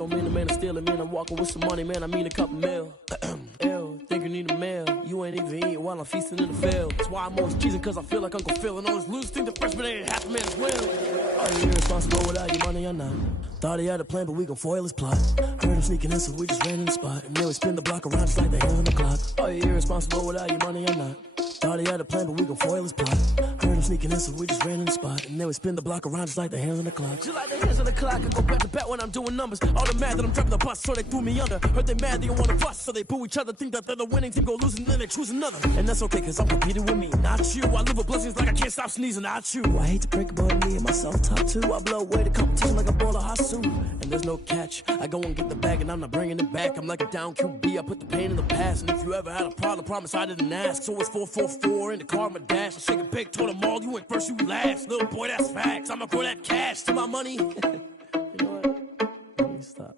Don't mean a man to steal it, man. I'm walking with some money, man. I mean a couple mil. Ew, think you need a meal. You ain't even eating while I'm feasting in the field. That's why I'm always cheesing, cause I feel like Uncle Phil. And all this loose thing, the freshman ain't half a man's will. Are you irresponsible without your money or not? Thought he had a plan, but we gon' foil his plot. Heard him sneaking in, so we just ran in the spot. And then we spin the block around just like the hands on the clock. Are you irresponsible without your money or not? Thought he had a plan, but we gon' foil his plot. Heard him sneaking in, so we just ran in the spot. And then we spin the block around just like the hands on the clock. Just like the hands on the clock, I go back to back when I'm doing numbers. All the mad that I'm dropping the bus, so they threw me under. Heard they mad, they don't wanna bust, so they boo each other. Think that they're the winning team, go losing, then they choose another. And that's okay, cause I'm competing with me, not you. I live with blessings like I can't stop sneezing, not you. I hate to break it, but me and myself top two. I blow away the competition like a ball of hot soup. And there's no catch, I go and get the bag and I'm not bringing it back. I'm like a down QB, I put the pain in the past. And if you ever had a problem, promise I didn't ask. So it's 444 in the car, my dash. I shake a big, told them all, you went first, you last. Little boy, that's facts, I'ma grow that cash to my money. You know what? Let me stop.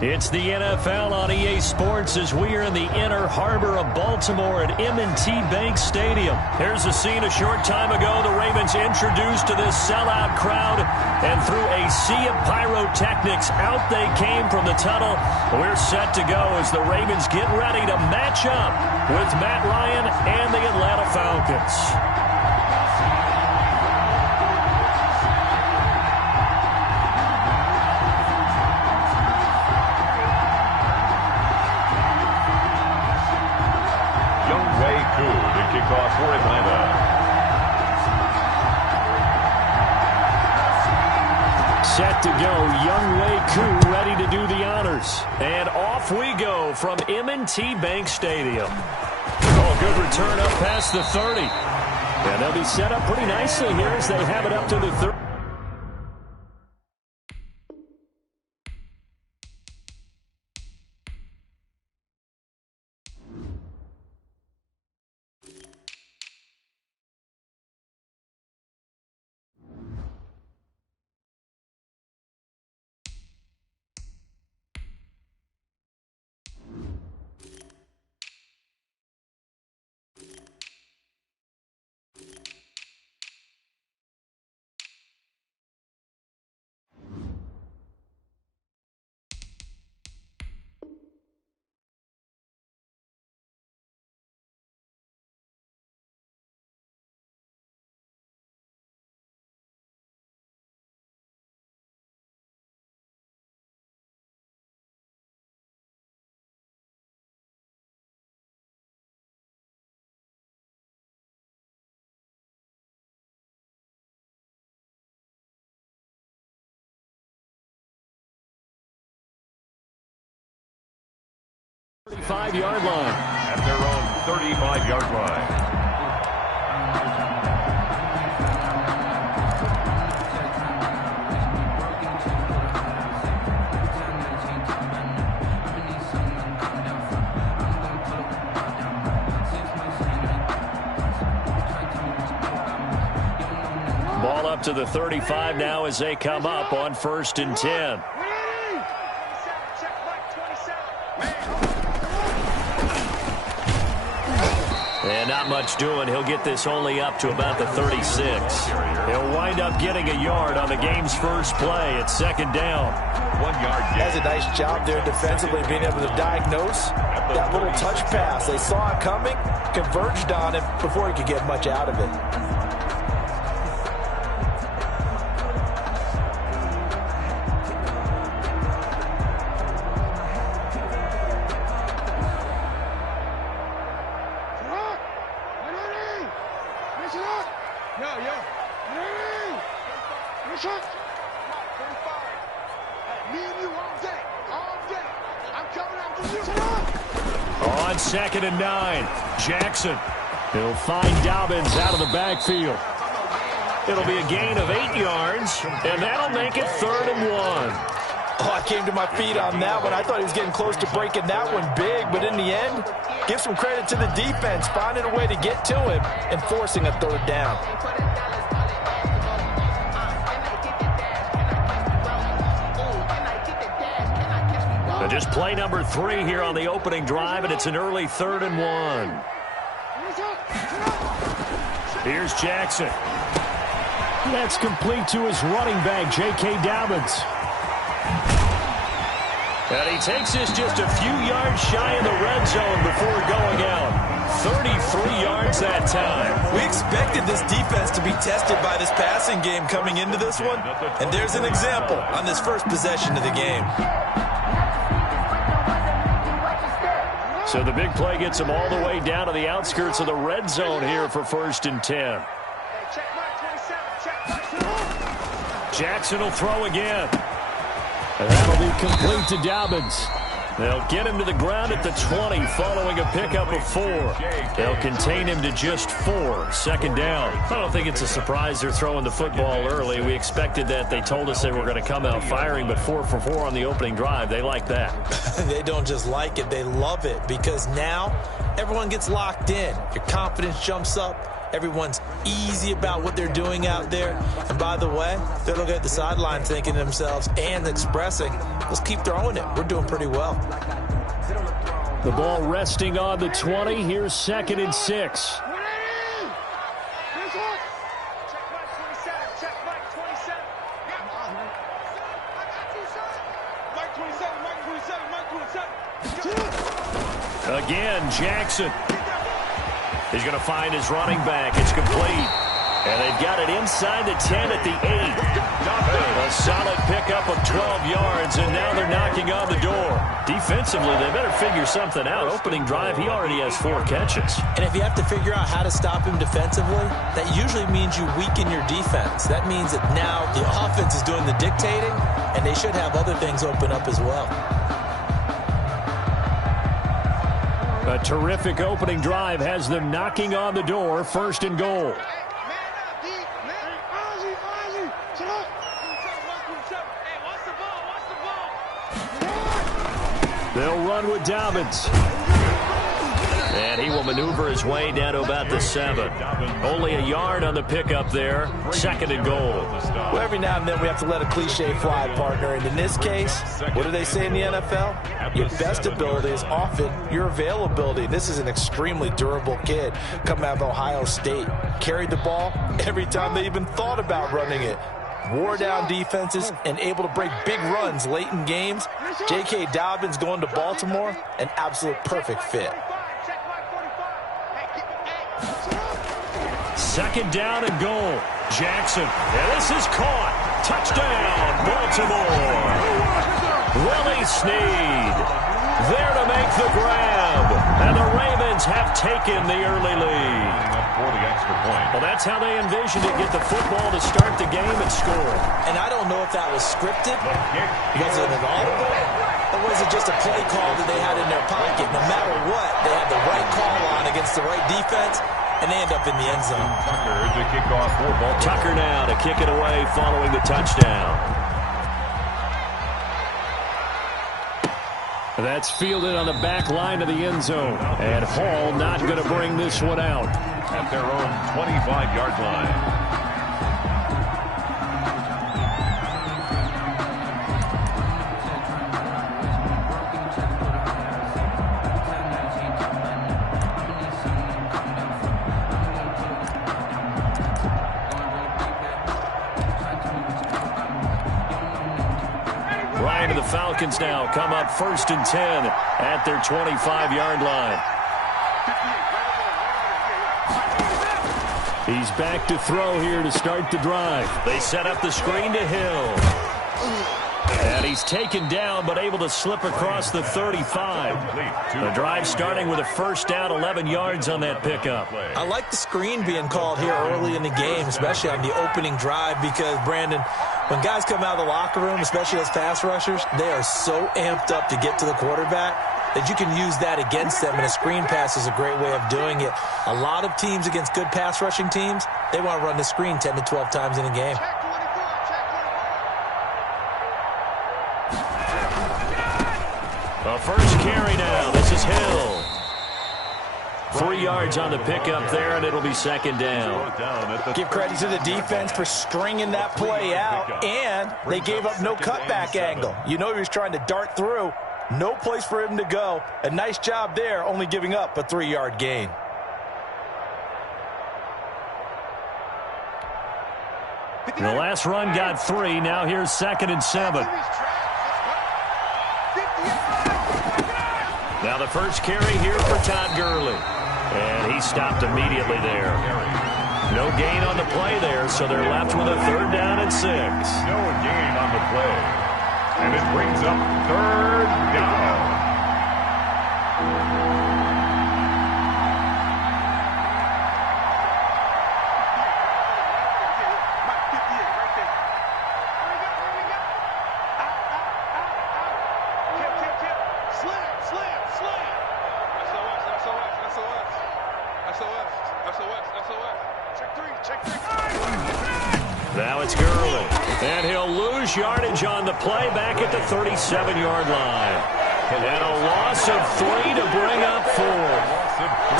It's the NFL on EA Sports as we are in the inner harbor of Baltimore at M&T Bank Stadium. Here's a scene a short time ago. The Ravens introduced to this sellout crowd, and through a sea of pyrotechnics, out they came from the tunnel. We're set to go as the Ravens get ready to match up with Matt Ryan and the Atlanta Falcons. Kickoff for Atlanta. Set to go, Younghoe Koo ready to do the honors. And off we go from M&T Bank Stadium. Oh, good return up past the 30. And they'll be set up pretty nicely here as they have it up to the 30. Yard line. At their own 35-yard line. Ball up to the 35 now as they come up on 1st and 10. And not much doing. He'll get this only up to about the 36. He'll wind up getting a yard on the game's first play. It's 2nd down. 1 yard gain. That's a nice job there defensively, being able to diagnose that little touch pass. They saw it coming, converged on it before he could get much out of it. On 2nd and 9, Jackson. He'll find Dobbins out of the backfield. It'll be a gain of 8 yards, and that'll make it 3rd and 1. Oh, I came to my feet on that one. I thought he was getting close to breaking that one big, but in the end, give some credit to the defense, finding a way to get to him and forcing a 3rd down. Just play number 3 here on the opening drive, and it's an early 3rd and 1. Here's Jackson. That's complete to his running back, J.K. Dobbins. And he takes this just a few yards shy of the red zone before going out. 33 yards that time. We expected this defense to be tested by this passing game coming into this one. And there's an example on this first possession of the game. So the big play gets him all the way down to the outskirts of the red zone here for 1st and 10. Jackson will throw again. And that'll be complete to Dobbins. They'll get him to the ground at the 20 following a pickup of 4. They'll contain him to just 4. 2nd down. I don't think it's a surprise they're throwing the football early. We expected that. They told us they were going to come out firing, but 4 for 4 on the opening drive. They like that. They don't just like it, they love it, because now everyone gets locked in. Your confidence jumps up. Everyone's easy about what they're doing out there. And by the way, they're looking at the sideline thinking to themselves and expressing, let's keep throwing it. We're doing pretty well. The ball resting on the 20. Here's 2nd and 6. Again, Jackson. He's going to find his running back. It's complete. And they've got it inside the 10 at the 8. A solid pickup of 12 yards, and now they're knocking on the door. Defensively, they better figure something out. Opening drive, he already has 4 catches. And if you have to figure out how to stop him defensively, that usually means you weaken your defense. That means that now the offense is doing the dictating, and they should have other things open up as well. A terrific opening drive has them knocking on the door. 1st and goal. They'll run with Dobbins. And he will maneuver his way down to about the 7. Only a yard on the pickup there. 2nd and goal. Well, every now and then we have to let a cliche fly, partner. And in this case, what do they say in the NFL? Your best ability is often your availability. This is an extremely durable kid coming out of Ohio State. Carried the ball every time they even thought about running it. Wore down defenses and able to break big runs late in games. J.K. Dobbins going to Baltimore, an absolute perfect fit. 2nd down and goal. Jackson. And this is caught. Touchdown, Baltimore. Willie Snead there to make the grab. And the Ravens have taken the early lead. For the extra point. Well, that's how they envisioned it. Get the football to start the game and score. And I don't know if that was scripted. Was it an audible? Or was it just a play call that they had in their pocket? No matter what, they had the right call on against the right defense, and they end up in the end zone. Tucker to kick off for Baltimore. Tucker now to kick it away following the touchdown. That's fielded on the back line of the end zone. And Hall not going to bring this one out. At their own 25-yard line. Ryan of the Falcons now come up 1st and 10 at their 25-yard line. He's back to throw here to start the drive. They set up the screen to Hill. And he's taken down but able to slip across the 35. The drive starting with a 1st down, 11 yards on that pickup. I like the screen being called here early in the game, especially on the opening drive, because, Brandon, when guys come out of the locker room, especially as pass rushers, they are so amped up to get to the quarterback that you can use that against them, and a screen pass is a great way of doing it. A lot of teams against good pass rushing teams, they want to run the screen 10 to 12 times in a game. The first carry now. This is Hill. 3 yards on the pickup there, and it'll be 2nd down. Give credit to the defense for stringing that play out, and they gave up no cutback angle. You know he was trying to dart through. No place for him to go. A nice job there, only giving up a 3-yard gain. The last run got 3. Now here's 2nd and 7. Now the first carry here for Todd Gurley. And he stopped immediately there. No gain on the play there, so they're left with a 3rd down and 6. No gain on the play. And it brings up 3rd down. Now it's Gurley. And he'll lose yardage on the play back at the 37-yard line. And a loss of 3 to bring up 4.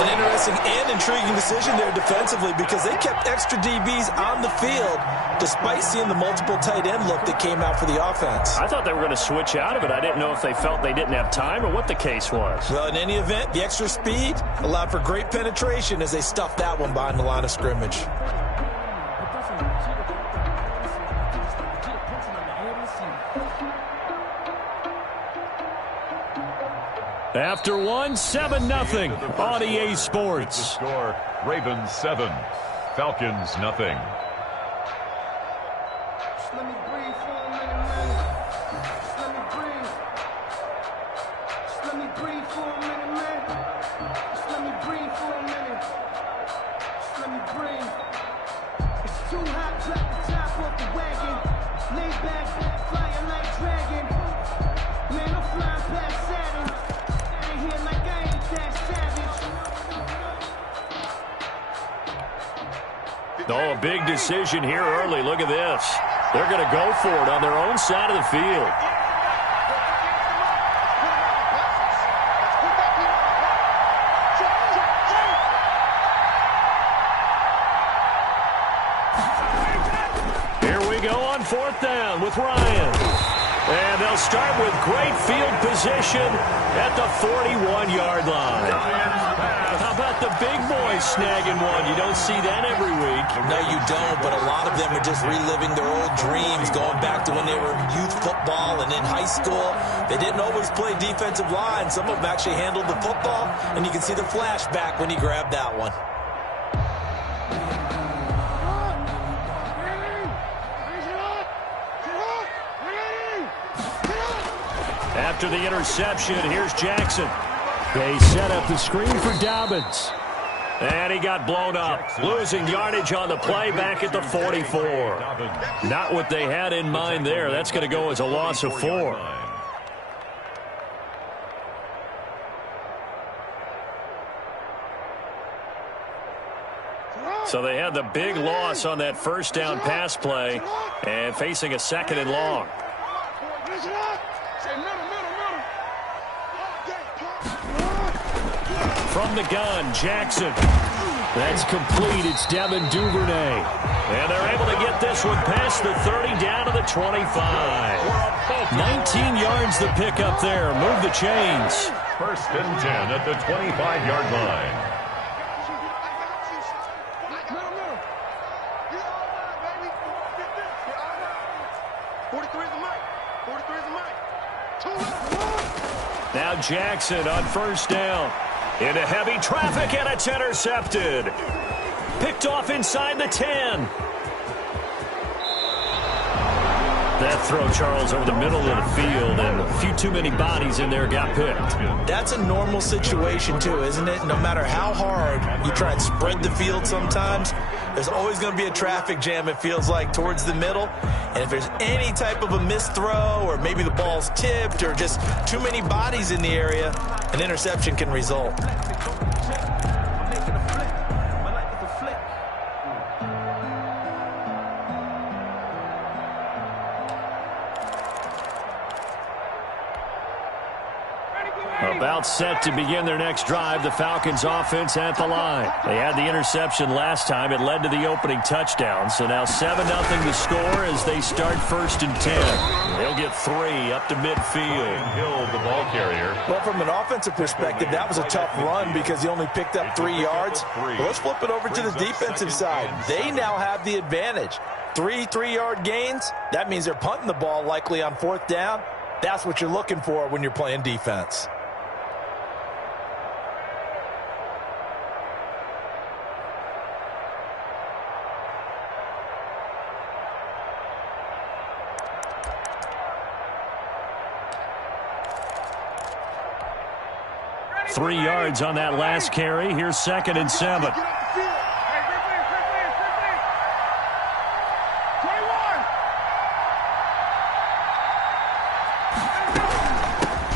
An interesting and intriguing decision there defensively because they kept extra DBs on the field despite seeing the multiple tight end look that came out for the offense. I thought they were going to switch out of it. I didn't know if they felt they didn't have time or what the case was. Well, in any event, the extra speed allowed for great penetration as they stuffed that one behind the line of scrimmage. After 1, 7-0 on EA Sports. The score, Ravens 7, Falcons nothing. Just let me breathe for a minute, man. Just let me breathe. Just let me breathe for a minute, man. Just let me breathe for a minute. Just let me breathe. It's too hot, drop the top off the wagon. Lay back, flying like dragon. Man, I'm flying past Saturn. Here like I ain't that savage. Oh, a big decision here early. Look at this. They're going to go for it on their own side of the field. Here we go on 4th down with Ryan. And they'll start with great field position at the 41-yard line. How about the big boys snagging one? You don't see that every week. No, you don't, but a lot of them are just reliving their old dreams, going back to when they were in youth football and in high school. They didn't always play defensive line. Some of them actually handled the football, and you can see the flashback when he grabbed that one. After the interception, here's Jackson. They set up the screen for Dobbins. And he got blown up, losing yardage on the play back at the 44. Not what they had in mind there. That's going to go as a loss of 4. So they had the big loss on that 1st down pass play and facing a 2nd and long. From the gun, Jackson. That's complete. It's Devin Duvernay. And they're able to get this one past the 30 down to the 25. 19 yards the pick up there. Move the chains. 1st and 10 at the 25-yard line. Now Jackson on 1st down. Into heavy traffic, and it's intercepted. Picked off inside the 10. That throw, Charles, over the middle of the field, and a few too many bodies in there got picked. That's a normal situation, too, isn't it? No matter how hard you try and spread the field sometimes, there's always going to be a traffic jam, it feels like, towards the middle. And if there's any type of a missed throw, or maybe the ball's tipped, or just too many bodies in the area, an interception can result. About set to begin their next drive, the Falcons offense at the line. They had the interception last time. It led to the opening touchdown. So now 7-0 to score as they start 1st and 10. They'll get 3 up to midfield. Hill, the ball carrier. Well, from an offensive perspective, that was a tough run because he only picked up 3 yards. Well, let's flip it over to the defensive side. They now have the advantage. 3 3-yard gains. That means they're punting the ball likely on 4th down. That's what you're looking for when you're playing defense. Three yards on that last carry. Here's 2nd and 7.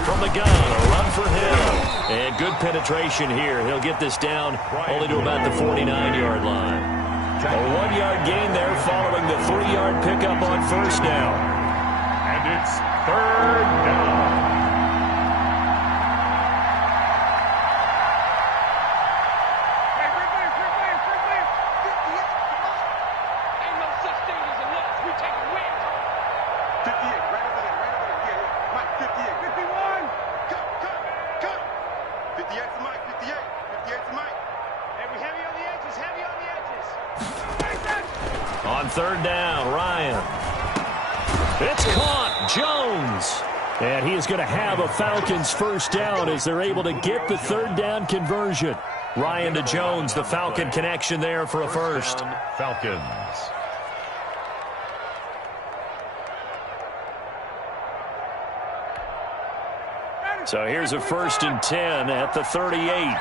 From the gun, a run for Hill. And good penetration here. He'll get this down only to about the 49-yard line. A 1-yard gain there following the 3-yard pickup on 1st down. And it's 3rd down. On 3rd down, Ryan. It's caught. Jones. And he is going to have a Falcons 1st down as they're able to get the 3rd down conversion. Ryan to Jones, the Falcon connection there for a 1st. Falcons. So here's a 1st and 10 at the 38.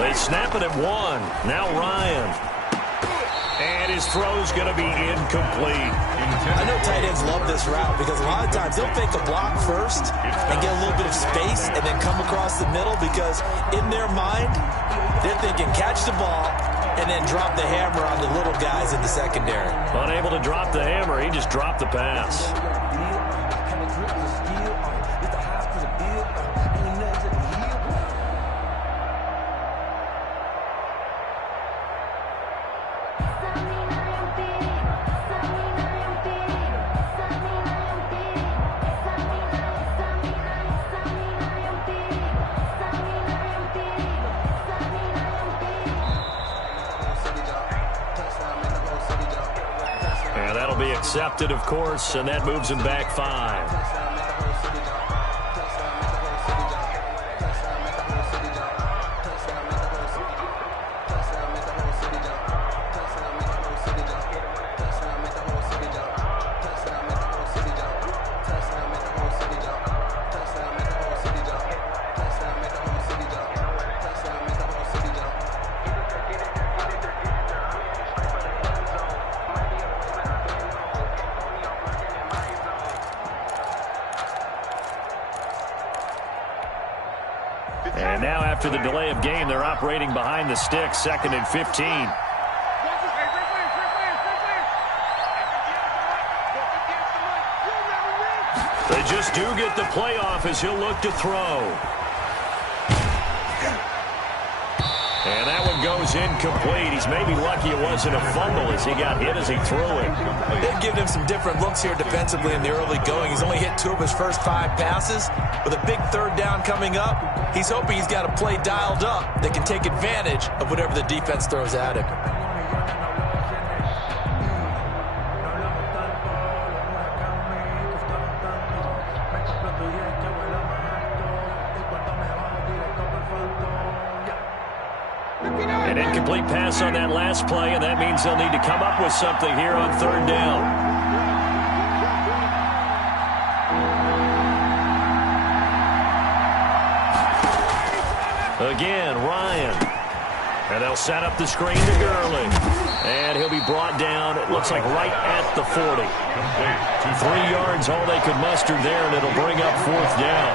They snap it at 1. Now Ryan. And his throw's going to be incomplete. I know tight ends love this route because a lot of times they'll fake a block first and get a little bit of space and then come across the middle because in their mind, they're thinking catch the ball and then drop the hammer on the little guys in the secondary. Unable to drop the hammer, he just dropped the pass. Accepted, of course, and that moves him back 5. And now after the delay of game, they're operating behind the sticks, 2nd and 15. They just do get the playoff as he'll look to throw. And that one goes incomplete. He's maybe lucky it wasn't a fumble as he got hit as he threw it. They've given him some different looks here defensively in the early going. He's only hit 2 of his first 5 passes. With a big 3rd down coming up, he's hoping he's got a play dialed up that can take advantage of whatever the defense throws at him. An incomplete pass on that last play, and that means they'll need to come up with something here on 3rd down. Again, Ryan. And they'll set up the screen to Gurley. And he'll be brought down, it looks like right at the 40. 3 yards, all they could muster there, and it'll bring up 4th down.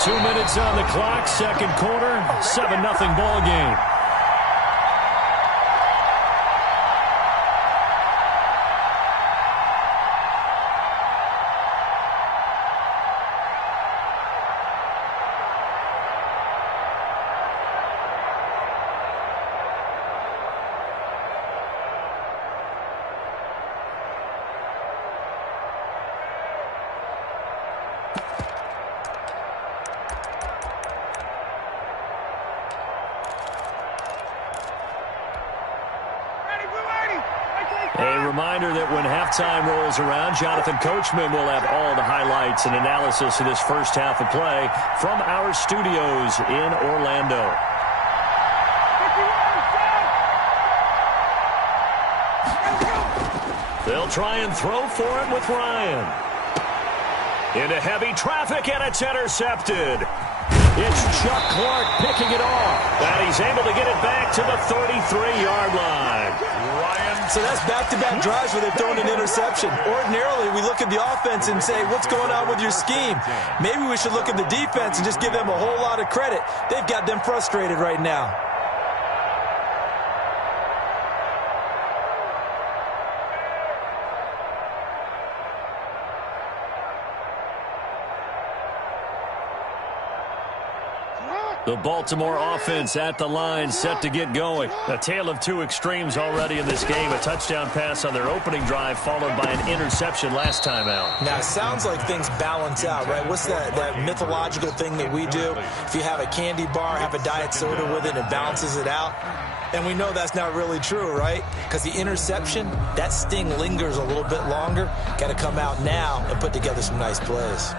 2 minutes on the clock, second quarter, 7-0 ball game. A reminder that when halftime rolls around, Jonathan Coachman will have all the highlights and analysis of this first half of play from our studios in Orlando. They'll try and throw for it with Ryan. Into heavy traffic, and it's intercepted. It's Chuck Clark picking it off. And he's able to get it back to the 33-yard line. So that's back-to-back drives where they've thrown an interception. Ordinarily, we look at the offense and say, what's going on with your scheme? Maybe we should look at the defense and just give them a whole lot of credit. They've got them frustrated right now. The Baltimore offense at the line, set to get going. A tale of two extremes already in this game. A touchdown pass on their opening drive, followed by an interception last time out. Now, it sounds like things balance out, right? What's that mythological thing that we do? If you have a candy bar, have a diet soda with it, it balances it out. And we know that's not really true, right? Because the interception, that sting lingers a little bit longer. Got to come out now and put together some nice plays.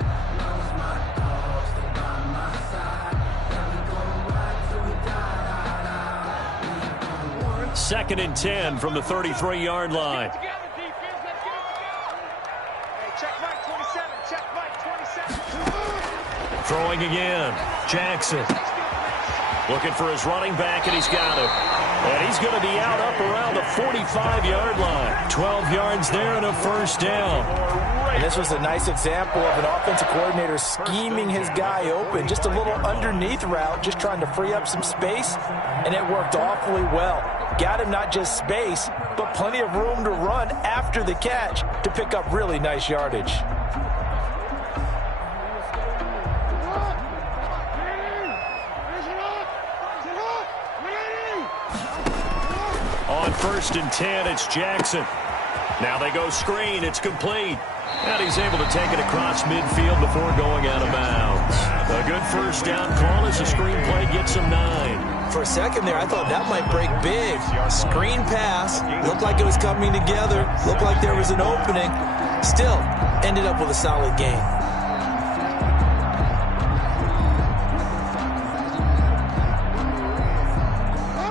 Second and 10 from the 33-yard line. Throwing again. Jackson. Looking for his running back, and he's got it. And he's going to be out up around the 45-yard line. 12 yards there and a first down. And this was a nice example of an offensive coordinator scheming his guy open. Just a little underneath route, just trying to free up some space, and it worked awfully well. Got him not just space, but plenty of room to run after the catch to pick up really nice yardage. On first and 10, it's Jackson. Now they go screen. It's complete. And he's able to take it across midfield before going out of bounds. A good first down call as the screen play gets him 9. For a second there, I thought that might break big. Screen pass. Looked like it was coming together. Looked like there was an opening. Still, ended up with a solid gain.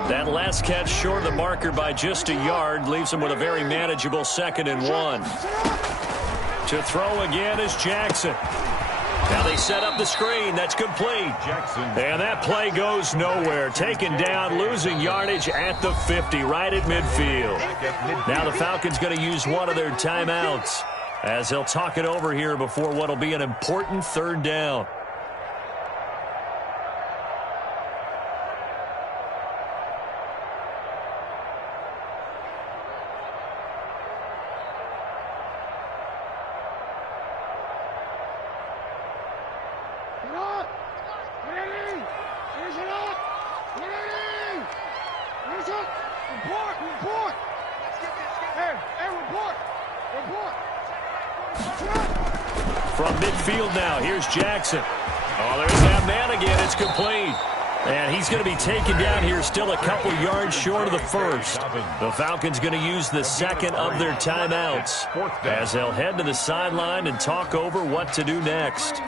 That last catch short of the marker by just a yard leaves him with a very manageable 2nd and 1. To throw again is Jackson. Now they set up the screen. That's complete. And that play goes nowhere. Taken down, losing yardage at the 50, right at midfield. Now the Falcons going to use one of their timeouts as they'll talk it over here before what will be an important 3rd down. From midfield now, here's Jackson. Oh, there's that man again. It's complete. And he's going to be taken down here still a couple yards short of the first. The Falcons going to use the 2nd of their timeouts as they'll head to the sideline and talk over what to do next.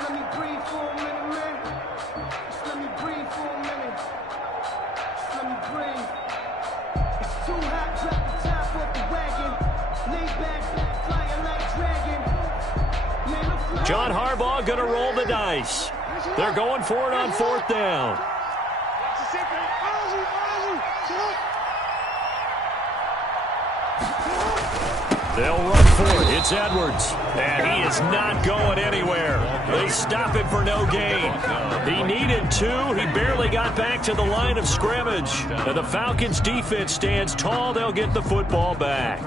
Let me breathe for a minute, man. Just let me breathe for a minute. Just let me breathe. It's too hot, drop the top off the wagon. Lay back, flying like dragon. Man, I'm flying. John Harbaugh going to roll the dice. They're going for it on 4th down. They'll run for it. It's Edwards. And he is not going anywhere. They stop him for no gain. He needed 2. He barely got back to the line of scrimmage. And the Falcons defense stands tall. They'll get the football back.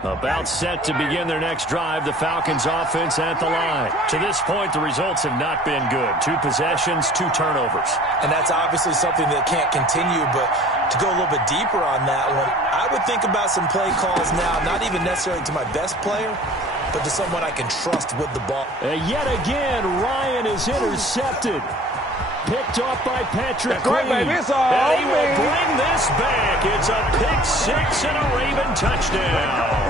About set to begin their next drive, the Falcons offense at the line. To this point, the results have not been good. 2 possessions, 2 turnovers. And that's obviously something that can't continue, but to go a little bit deeper on that one, I would think about some play calls now, not even necessarily to my best player, but to someone I can trust with the ball. Yet again, Ryan is intercepted. Picked off by Patrick Queen. And he will bring this back. It's a pick 6 and a Raven touchdown.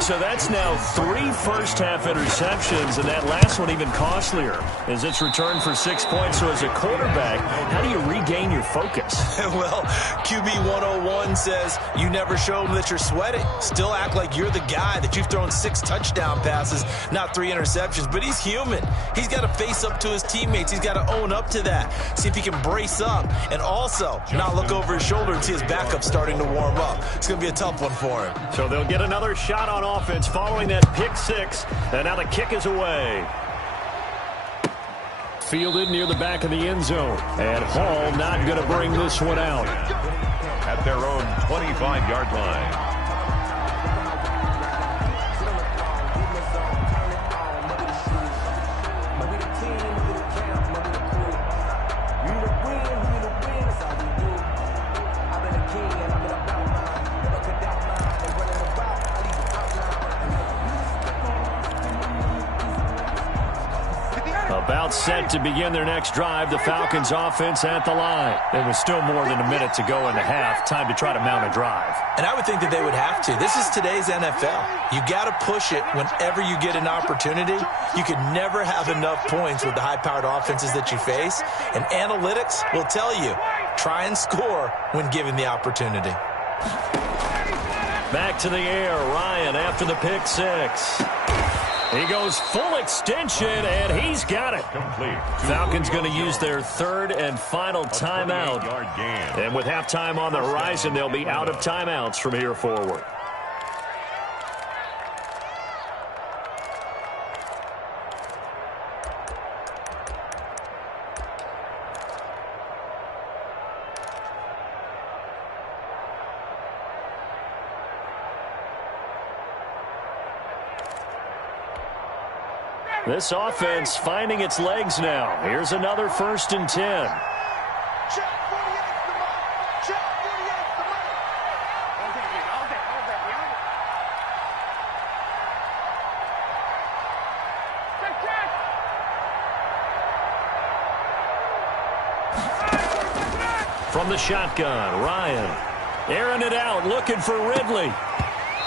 So that's now 3 first-half interceptions, and that last one even costlier as it's returned for 6 points. So as a quarterback, how do you regain your focus? Well, QB 101 says you never show them that you're sweating. Still act like you're the guy, that you've thrown 6 touchdown passes, not 3 interceptions. But he's human. He's got to face up to his teammates. He's got to own up to that. See if he can brace up and also not look over his shoulder and see his backup starting to warm up. It's going to be a tough one for him. So they'll get another shot on offense following that pick 6, and now the kick is away. Fielded near the back of the end zone, and Hall not going to bring this one out. At their own 25-yard line. About set to begin their next drive, the Falcons offense at the line. There was still more than a minute to go in the half. Time to try to mount a drive. And I would think that they would have to. This is today's NFL. You got to push it whenever you get an opportunity. You could never have enough points with the high-powered offenses that you face. And analytics will tell you, try and score when given the opportunity. Back to the air, Ryan after the pick 6. He goes full extension, and he's got it. Complete. Falcons going to use their 3rd and final timeout. And with halftime on the horizon, they'll be out of timeouts from here forward. This offense finding its legs now. Here's another 1st and 10. From the shotgun, Ryan airing it out, looking for Ridley.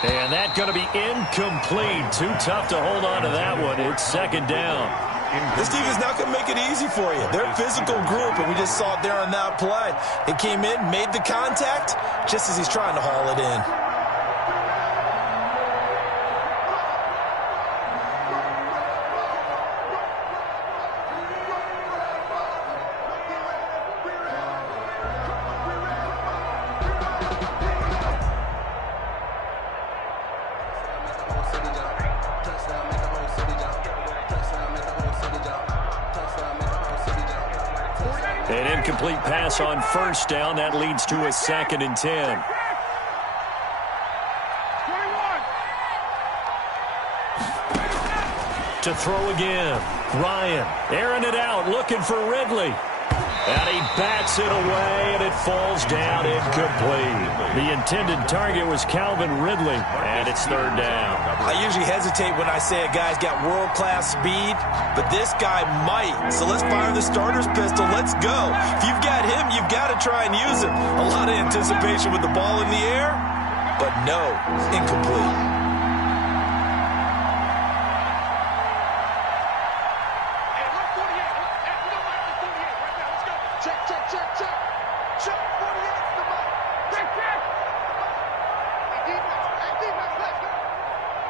And that's going to be incomplete. Too tough to hold on to that one. It's 2nd down. This team is not going to make it easy for you. They're a physical group, and we just saw it there on that play. It came in, made the contact, just as he's trying to haul it in. An incomplete pass on 1st down. That leads to a 2nd and 10. To throw again. Ryan airing it out, looking for Ridley. And he bats it away, and it falls down incomplete. The intended target was Calvin Ridley, and it's 3rd down. I usually hesitate when I say a guy's got world-class speed, but this guy might. So let's fire the starter's pistol. Let's go. If you've got him, you've got to try and use him. A lot of anticipation with the ball in the air, but no, incomplete.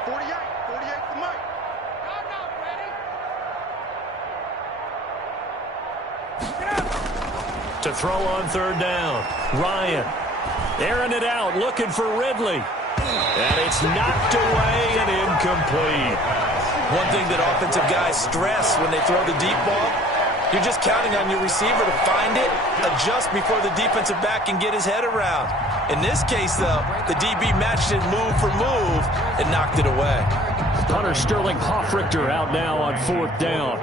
48 for Mike. To throw on third down. Ryan airing it out, looking for Ridley. And it's knocked away and incomplete. One thing that offensive guys stress when they throw the deep ball, you're just counting on your receiver to find it, adjust before the defensive back can get his head around. In this case, though, the DB matched it move for move and knocked it away. Hunter Sterling Hoffrichter out now on fourth down.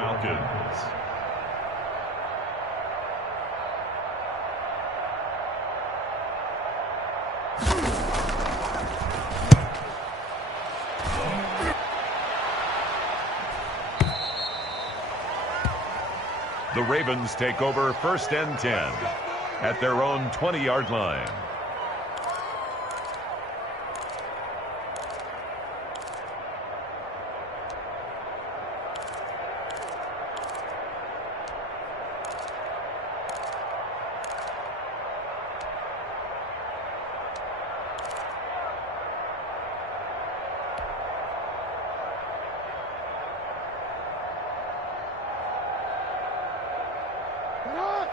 The Ravens take over 1st and 10 at their own 20-yard line.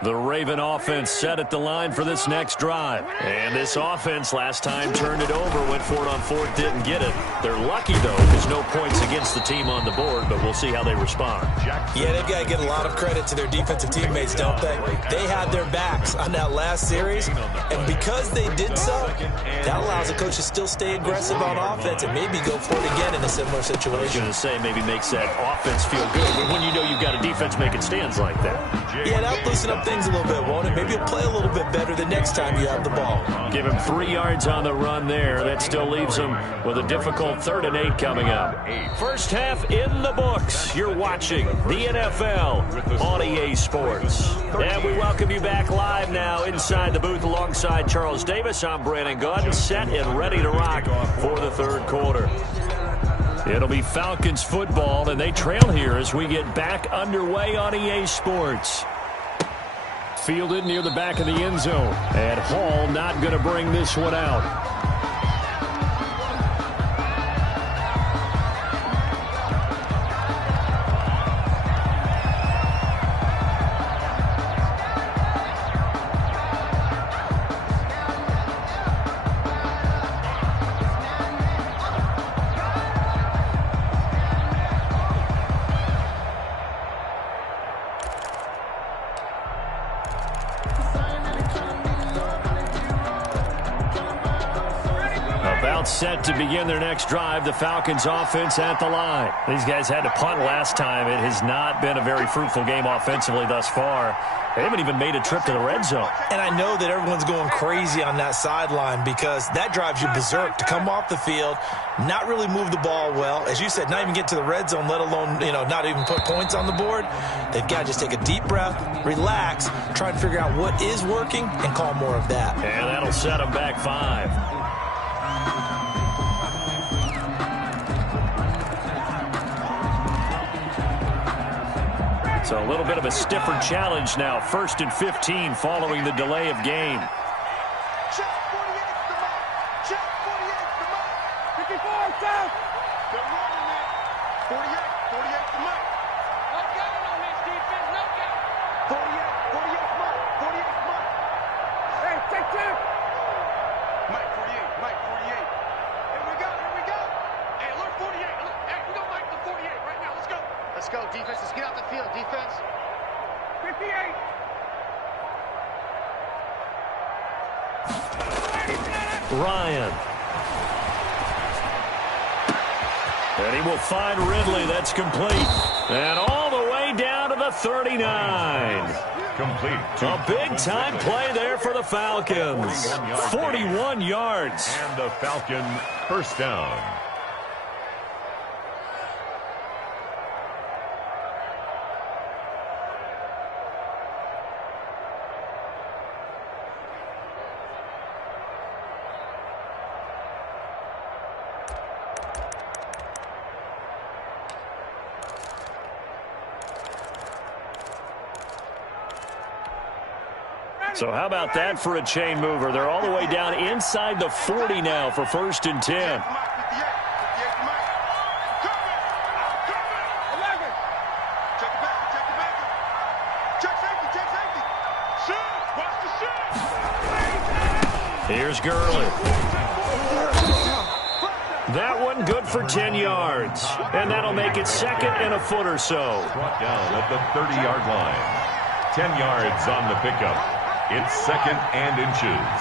The Raven offense set at the line for this next drive. And this offense last time turned it over, went for it on fourth, didn't get it. They're lucky, though. There's no points against the team on the board, but we'll see how they respond. Yeah, they've got to get a lot of credit to their defensive teammates, don't they? They had their backs on that last series, and because they did so, that allows the coach to still stay aggressive on offense and maybe go for it again in a similar situation. I was going to say maybe makes that offense feel good, but when you know you've got a defense making stands like that. Yeah, that'll loosen up things a little bit, won't it? Maybe you'll play a little bit better the next time you have the ball. Give him 3 yards on the run there. That still leaves him with a difficult 3rd and 8 coming up. First half in the books. You're watching the NFL on EA Sports. And we welcome you back live now inside the booth alongside Charles Davis. I'm Brandon Gunn, set and ready to rock for the 3rd quarter. It'll be Falcons football, and they trail here as we get back underway on EA Sports. Fielded near the back of the end zone. And Hall not going to bring this one out. Set to begin their next drive. The Falcons offense at the line. These guys had to punt last time. It has not been a very fruitful game offensively thus far. They haven't even made a trip to the red zone. And I know that everyone's going crazy on that sideline because that drives you berserk to come off the field, not really move the ball well. As you said, not even get to the red zone, let alone, not even put points on the board. They've got to just take a deep breath, relax, try and figure out what is working and call more of that. And that'll set them back 5. So a little bit of a stiffer challenge now. 1st and 15 following the delay of game. Check 48's the mark. Check 48's the mark. 54, down. They're running it. 48's the mark. No getting on this defense. No getting. 48's mark. 48's mark. Hey, take 2. Mike 48. Mike 48. Here we go. Here we go. Hey, alert 48. Hey, we don't like the 48 right now. Let's go. Let's go, defense. Let's get out the field, defense. 58. Ryan. And he will find Ridley. That's complete. And all the way down to the 39. Complete. A big-time play there for the Falcons. 41 yards. And the Falcon first down. So how about that for a chain mover? They're all the way down inside the 40 now for 1st and 10. Here's Gurley. That one good for 10 yards. And that'll make it second and a foot or so. Brought down at the 30-yard line. 10 yards on the pickup. It's second and inches.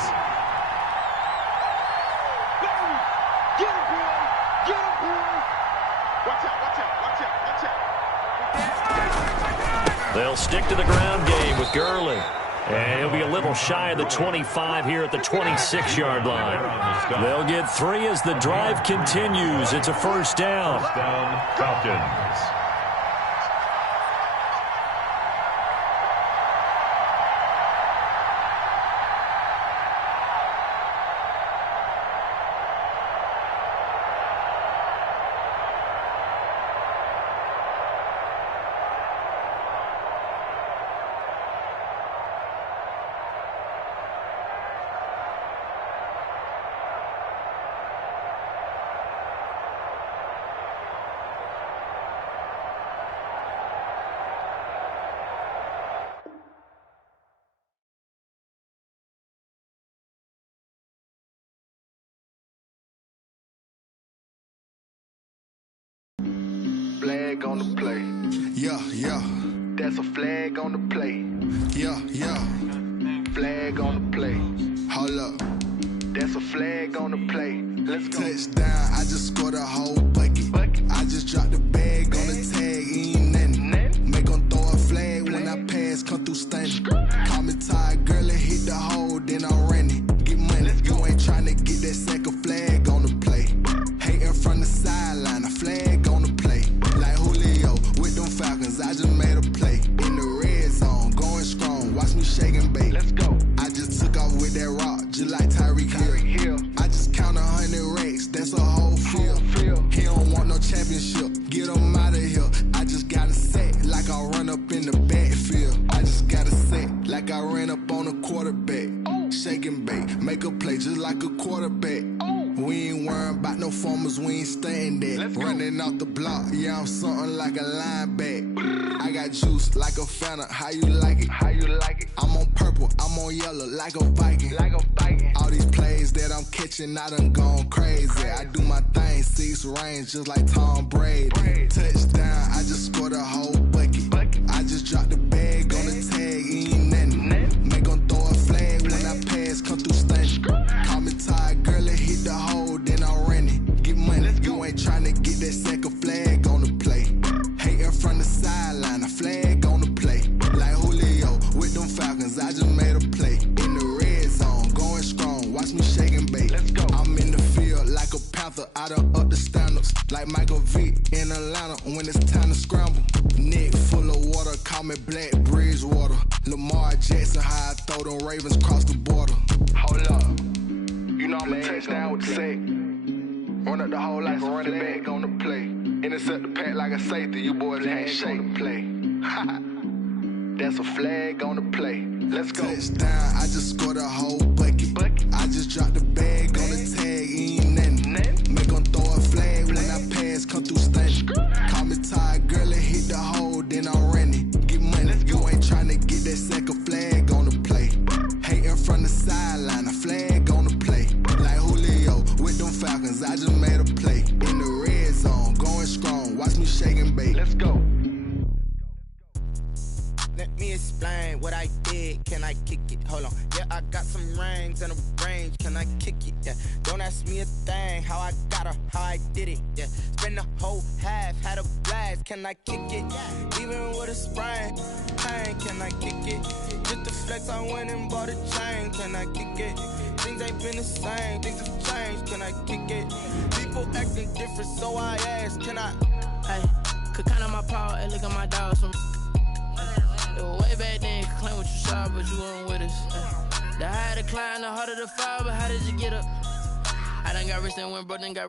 They'll stick to the ground game with Gurley. And he'll be a little shy of the 25 here at the 26-yard line. They'll get 3 as the drive continues. It's a first down. First down, Falcons. Flag on the play. Yeah, yeah. That's a flag on the play. Yeah, yeah. Flag on the play. Hold up. That's a flag on the play. Let's go. Touchdown, I just scored a whole bucket. I just dropped the bag on the tag, ain't nothing. Make 'em throw a flag when I pass, come through stunning. Call me tired, girl, and hit the hole, then I'm running. Get money, you ain't tryna get that second flag on the play. Hating from the sideline, a flag on the play. Like Julio with them Falcons, I just made a play. In the red zone, going strong, watch me shake and bake. Let's go. I just took off with that rock, just like Tyreek Hill. I just count 100 racks, that's a whole field. He don't want no championship, get him out of here. I just got a set, like I run up in the backfield. I just got a set, like I ran up on a quarterback. Shake and bake, make a play just like a quarterback. We ain't worrying about no formers, we ain't staying there. Running off the block, yeah, I'm something like a linebacker. I got juice like a Fanta, how you like it? How you like it? I'm on purple, I'm on yellow, like a Viking. Like a Viking. All these plays that I'm catching, I done gone crazy. I do my thing, 6 range, just like Tom Brady. Touchdown, I just scored a whole bucket. I just dropped the bag on the tag, ain't nothing. Make 'em throw a flag when I pass, come through stunning. Call me tired, girl, and hit the hole, then I'm running. Get money, you ain't tryna get that second flag on the play. Hating from the sideline, a flag on the play. Like Julio with them Falcons, I just made a play. In the red zone, going strong, watch me shake and bake. Let's go. I'm in the field like a Panther, I done up the standards. Like Michael Vick in Atlanta when it's time to scramble. Neck full of water, call me Black Bridgewater. Lamar Jackson, how I throw them Ravens cross the border. Hold up. You know I'm a touchdown with the sack. Run up the whole like a running back on the play. Intercept the pack like a safety. You boys ain't shake the play. That's a flag on the play. Let's go. Touchdown, I just scored a whole bucket. I just dropped the bag on the tag, ain't nothing. Make 'em throw a flag when I pass, come through stunning. Call me tired, girl, and hit the hole, then I'm running. Get money, you ain't tryna get that second flag on the play. Hating from the sideline, a flag on the play. Like Julio with them Falcons, I just made a play. In the red zone, going strong, watch me shake and bake. Let's go. Let me explain what I did. Can I kick it? Hold on. Yeah, I got some rings and a range. Can I kick it? Yeah. Don't ask me a thing. How I got her, how I did it. Yeah. Spend the whole half, had a blast. Can I kick it? Even with a sprain, pain. Can I kick it? Just the flex, I went and bought a chain. Can I kick it? Things ain't been the same. Things have changed. Can I kick it? People acting different, so I asked. Can I? Hey, could count on my power and look at my dogs from. It was way back then, could claim what you saw, but you weren't with us. The higher the climb, the harder the fall, but how did you get up? I done got rich and went broke, then got